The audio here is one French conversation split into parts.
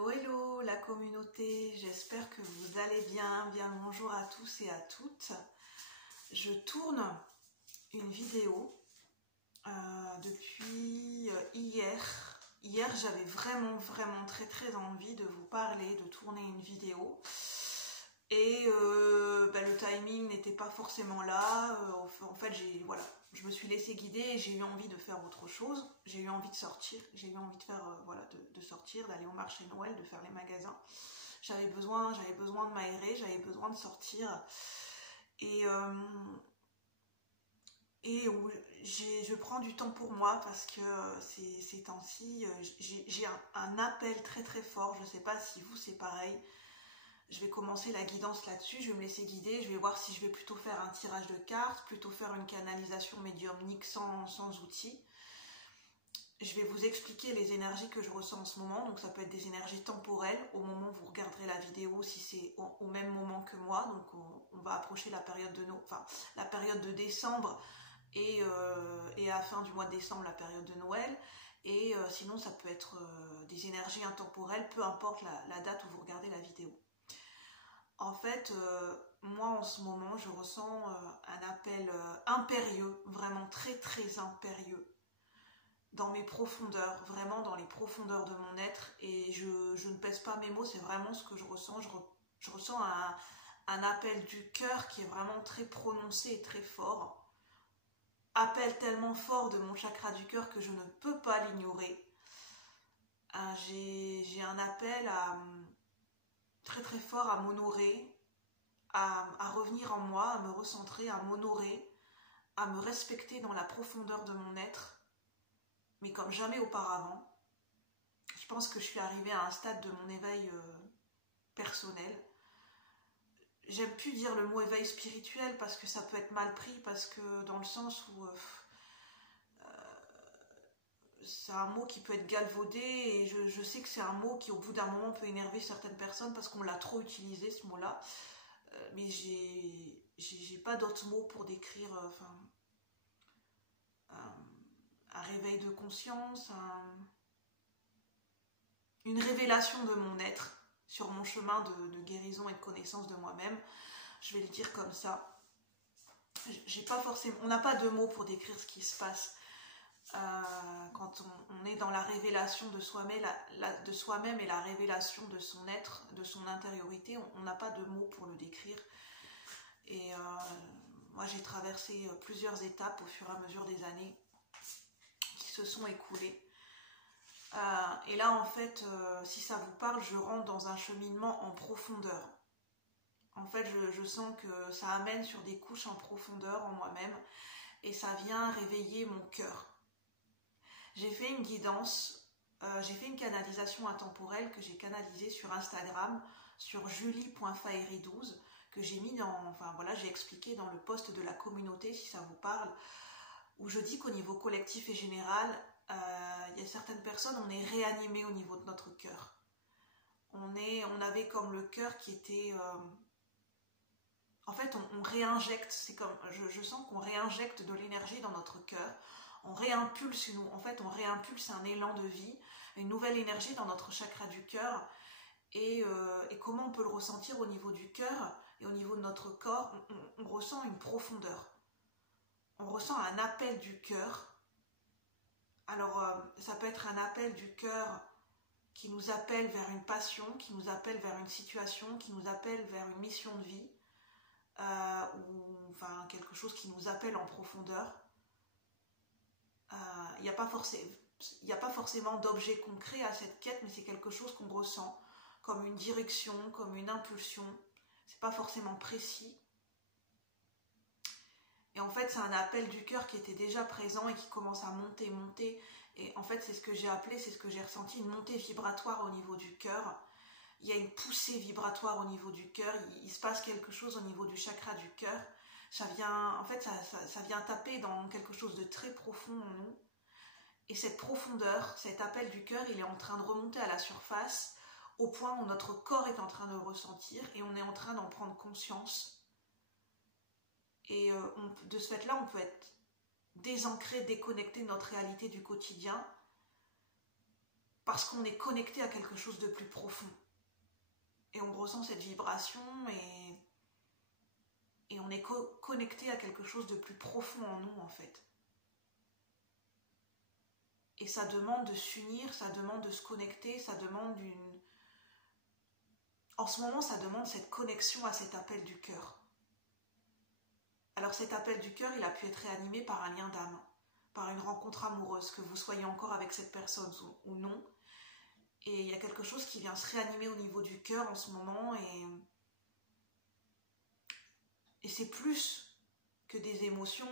Hello, hello la communauté, j'espère que vous allez bien. Bien le bonjour à tous et à toutes. Je tourne une vidéo depuis hier. Hier, j'avais vraiment très envie de vous parler, de tourner une vidéo. Et le timing n'était pas forcément là. En fait, je me suis laissée guider et j'ai eu envie de faire autre chose. J'ai eu envie de sortir. J'ai eu envie de faire, de sortir, d'aller au marché Noël, de faire les magasins. J'avais besoin de m'aérer, j'avais besoin de sortir. Je prends du temps pour moi parce que ces temps-ci, j'ai un appel très fort. Je ne sais pas si vous, c'est pareil. Je vais commencer la guidance là-dessus, je vais me laisser guider, je vais voir si je vais plutôt faire un tirage de cartes, plutôt faire une canalisation médiumnique sans outils. Je vais vous expliquer les énergies que je ressens en ce moment, donc ça peut être des énergies temporelles au moment où vous regarderez la vidéo, si c'est au même moment que moi, donc on va approcher la période de décembre et à la fin du mois de décembre, la période de Noël. Et sinon ça peut être des énergies intemporelles, peu importe la date où vous regardez la vidéo. En fait, moi en ce moment, je ressens un appel impérieux, vraiment très impérieux, dans mes profondeurs, vraiment dans les profondeurs de mon être. Et je ne pèse pas mes mots, c'est vraiment ce que je ressens. Je ressens un appel du cœur qui est vraiment très prononcé et très fort. Appel tellement fort de mon chakra du cœur que je ne peux pas l'ignorer. J'ai un appel très fort à m'honorer, à revenir en moi, à me recentrer, à m'honorer, à me respecter dans la profondeur de mon être, mais comme jamais auparavant. Je pense que je suis arrivée à un stade de mon éveil personnel. J'aime plus dire le mot éveil spirituel parce que ça peut être mal pris, parce que dans le sens où c'est un mot qui peut être galvaudé, et je sais que c'est un mot qui au bout d'un moment peut énerver certaines personnes parce qu'on l'a trop utilisé, ce mot-là. Mais j'ai pas d'autres mots pour décrire un réveil de conscience, une révélation de mon être sur mon chemin de guérison et de connaissance de moi-même. Je vais le dire comme ça. On n'a pas de mots pour décrire ce qui se passe quand on est dans la révélation de soi-même et la révélation de son être, de son intériorité. On n'a pas de mots pour le décrire. Et moi, j'ai traversé plusieurs étapes au fur et à mesure des années qui se sont écoulées. Et là, en fait, si ça vous parle, je rentre dans un cheminement en profondeur. En fait, je sens que ça amène sur des couches en profondeur en moi-même et ça vient réveiller mon cœur. J'ai fait une guidance, j'ai fait une canalisation intemporelle que j'ai canalisée sur Instagram, sur julie.faeri12, que j'ai mis j'ai expliqué dans le post de la communauté, si ça vous parle, où je dis qu'au niveau collectif et général, il y a certaines personnes, on est réanimé au niveau de notre cœur. On avait comme le cœur qui était... en fait, on réinjecte, c'est comme, je sens qu'on réinjecte de l'énergie dans notre cœur. On réimpulse un élan de vie, une nouvelle énergie dans notre chakra du cœur. Et comment on peut le ressentir au niveau du cœur et au niveau de notre corps, on ressent une profondeur. On ressent un appel du cœur. Alors, ça peut être un appel du cœur qui nous appelle vers une passion, qui nous appelle vers une situation, qui nous appelle vers une mission de vie, ou quelque chose qui nous appelle en profondeur. Il n'y a pas forcément d'objet concret à cette quête, mais c'est quelque chose qu'on ressent comme une direction, comme une impulsion. C'est pas forcément précis. Et en fait, c'est un appel du cœur qui était déjà présent et qui commence à monter. Et en fait, c'est ce que j'ai appelé, c'est ce que j'ai ressenti, une montée vibratoire au niveau du cœur. Il y a une poussée vibratoire au niveau du cœur. Il se passe quelque chose au niveau du chakra du cœur. Ça vient taper dans quelque chose de très profond en nous. Et cette profondeur, cet appel du cœur, il est en train de remonter à la surface au point où notre corps est en train de le ressentir et on est en train d'en prendre conscience. Et de ce fait-là, on peut être désancré, déconnecté de notre réalité du quotidien parce qu'on est connecté à quelque chose de plus profond. Et on ressent cette vibration et on est connecté à quelque chose de plus profond en nous, en fait. Et ça demande de s'unir, ça demande de se connecter, ça demande une... En ce moment, ça demande cette connexion à cet appel du cœur. Alors cet appel du cœur, il a pu être réanimé par un lien d'âme, par une rencontre amoureuse, que vous soyez encore avec cette personne ou non. Et il y a quelque chose qui vient se réanimer au niveau du cœur en ce moment et c'est plus que des émotions,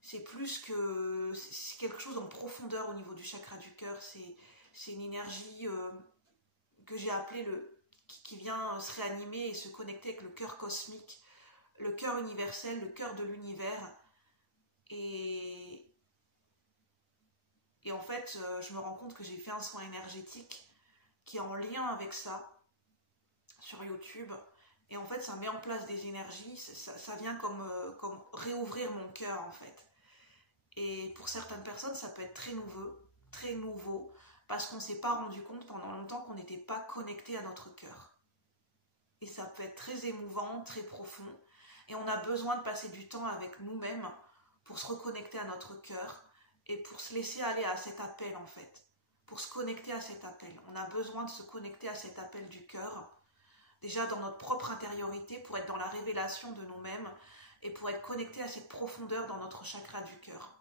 c'est plus que... c'est quelque chose en profondeur au niveau du chakra du cœur, c'est une énergie que j'ai appelée qui vient se réanimer et se connecter avec le cœur cosmique, le cœur universel, le cœur de l'univers. Et en fait, je me rends compte que j'ai fait un soin énergétique qui est en lien avec ça sur YouTube. Et en fait, ça met en place des énergies, ça vient comme réouvrir mon cœur, en fait. Et pour certaines personnes, ça peut être très nouveau, parce qu'on ne s'est pas rendu compte pendant longtemps qu'on n'était pas connecté à notre cœur. Et ça peut être très émouvant, très profond. Et on a besoin de passer du temps avec nous-mêmes pour se reconnecter à notre cœur et pour se laisser aller à cet appel, en fait. Pour se connecter à cet appel. On a besoin de se connecter à cet appel du cœur, déjà dans notre propre intériorité, pour être dans la révélation de nous-mêmes et pour être connecté à cette profondeur dans notre chakra du cœur.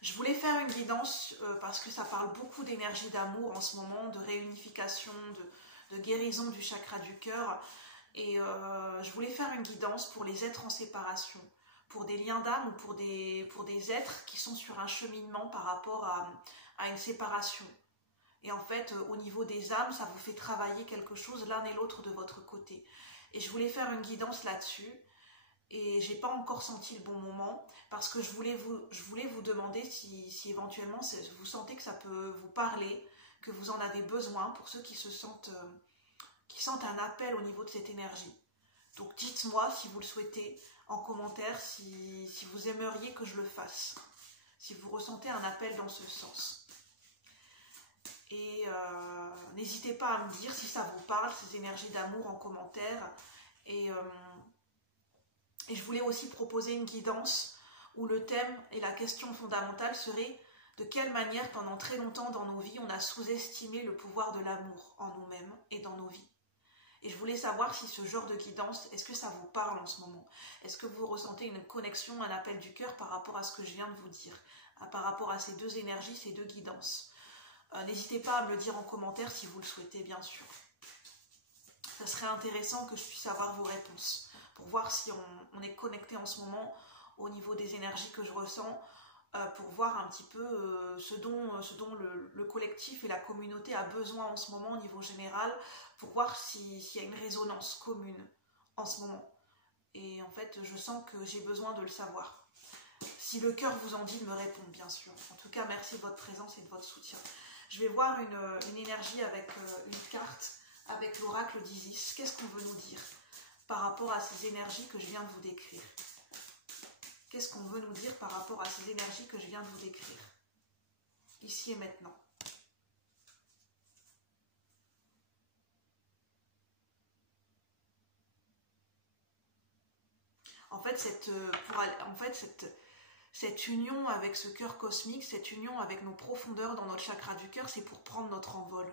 Je voulais faire une guidance parce que ça parle beaucoup d'énergie d'amour en ce moment, de réunification, de guérison du chakra du cœur. Et je voulais faire une guidance pour les êtres en séparation, pour des liens d'âme ou pour des êtres qui sont sur un cheminement par rapport à une séparation. Et en fait, au niveau des âmes, ça vous fait travailler quelque chose l'un et l'autre de votre côté. Et je voulais faire une guidance là-dessus. Et j'ai pas encore senti le bon moment parce que je voulais vous demander si éventuellement vous sentez que ça peut vous parler, que vous en avez besoin pour ceux qui sentent un appel au niveau de cette énergie. Donc dites-moi si vous le souhaitez en commentaire, si vous aimeriez que je le fasse, si vous ressentez un appel dans ce sens. Et n'hésitez pas à me dire si ça vous parle, ces énergies d'amour en commentaire. Et je voulais aussi proposer une guidance où le thème et la question fondamentale serait de quelle manière pendant très longtemps dans nos vies on a sous-estimé le pouvoir de l'amour en nous-mêmes et dans nos vies. Et je voulais savoir si ce genre de guidance, est-ce que ça vous parle en ce moment? Est-ce que vous ressentez une connexion, un appel du cœur par rapport à ce que je viens de vous dire, par rapport à ces deux énergies, ces deux guidances? N'hésitez pas à me le dire en commentaire si vous le souhaitez, bien sûr. Ça serait intéressant que je puisse avoir vos réponses pour voir si on est connecté en ce moment au niveau des énergies que je ressens, pour voir un petit peu ce dont le collectif et la communauté a besoin en ce moment au niveau général, pour voir s'il y a une résonance commune en ce moment. Et en fait, je sens que j'ai besoin de le savoir. Si le cœur vous en dit, de me répondre, bien sûr. En tout cas, merci de votre présence et de votre soutien. Je vais voir une énergie avec une carte, avec l'oracle d'Isis. Qu'est-ce qu'on veut nous dire par rapport à ces énergies que je viens de vous décrire? Qu'est-ce qu'on veut nous dire par rapport à ces énergies que je viens de vous décrire? Ici et maintenant. En fait, cette union avec ce cœur cosmique, cette union avec nos profondeurs dans notre chakra du cœur, c'est pour prendre notre envol.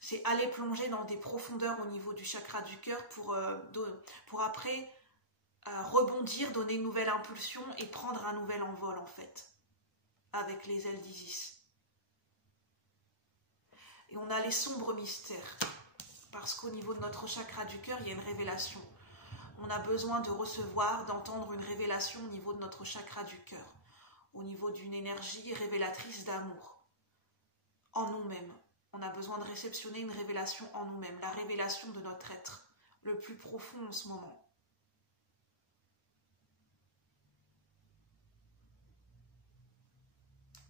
C'est aller plonger dans des profondeurs au niveau du chakra du cœur pour après rebondir, donner une nouvelle impulsion et prendre un nouvel envol, en fait, avec les ailes d'Isis. Et on a les sombres mystères, parce qu'au niveau de notre chakra du cœur, il y a une révélation. On a besoin de recevoir, d'entendre une révélation au niveau de notre chakra du cœur, au niveau d'une énergie révélatrice d'amour en nous-mêmes. On a besoin de réceptionner une révélation en nous-mêmes, la révélation de notre être, le plus profond en ce moment.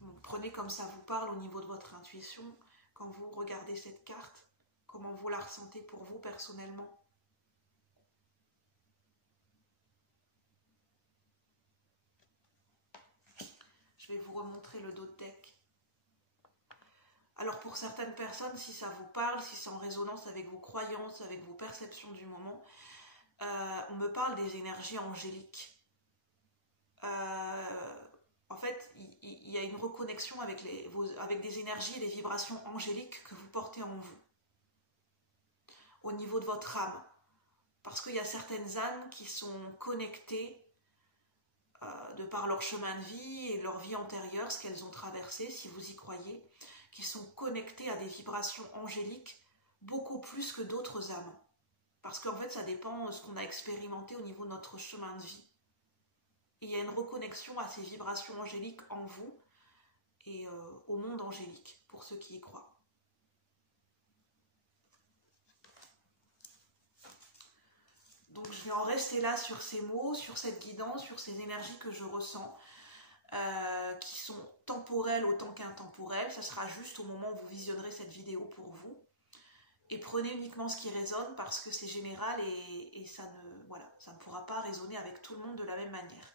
Donc, prenez comme ça vous parle au niveau de votre intuition, quand vous regardez cette carte, comment vous la ressentez pour vous personnellement. Je vais vous remontrer le dos de deck. Alors pour certaines personnes, si ça vous parle, si c'est en résonance avec vos croyances, avec vos perceptions du moment, on me parle des énergies angéliques. En fait, il y a une reconnexion avec des énergies et des vibrations angéliques que vous portez en vous, au niveau de votre âme. Parce qu'il y a certaines âmes qui sont connectées de par leur chemin de vie et leur vie antérieure, ce qu'elles ont traversé, si vous y croyez, qui sont connectées à des vibrations angéliques beaucoup plus que d'autres âmes. Parce qu'en fait, ça dépend de ce qu'on a expérimenté au niveau de notre chemin de vie. Et il y a une reconnexion à ces vibrations angéliques en vous et au monde angélique, pour ceux qui y croient. Donc je vais en rester là sur ces mots, sur cette guidance, sur ces énergies que je ressens, qui sont temporelles autant qu'intemporelles. Ça sera juste au moment où vous visionnerez cette vidéo pour vous. Et prenez uniquement ce qui résonne parce que c'est général et ça ne pourra pas résonner avec tout le monde de la même manière.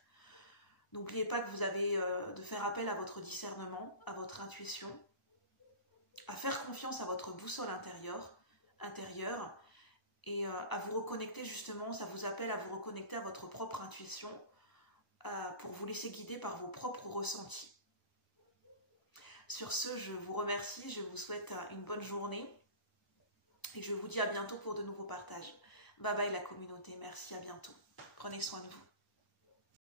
N'oubliez pas que vous avez de faire appel à votre discernement, à votre intuition, à faire confiance à votre boussole intérieure et à vous reconnecter justement, ça vous appelle à vous reconnecter à votre propre intuition pour vous laisser guider par vos propres ressentis. Sur ce, je vous remercie, je vous souhaite une bonne journée et je vous dis à bientôt pour de nouveaux partages. Bye bye la communauté, merci, à bientôt. Prenez soin de vous.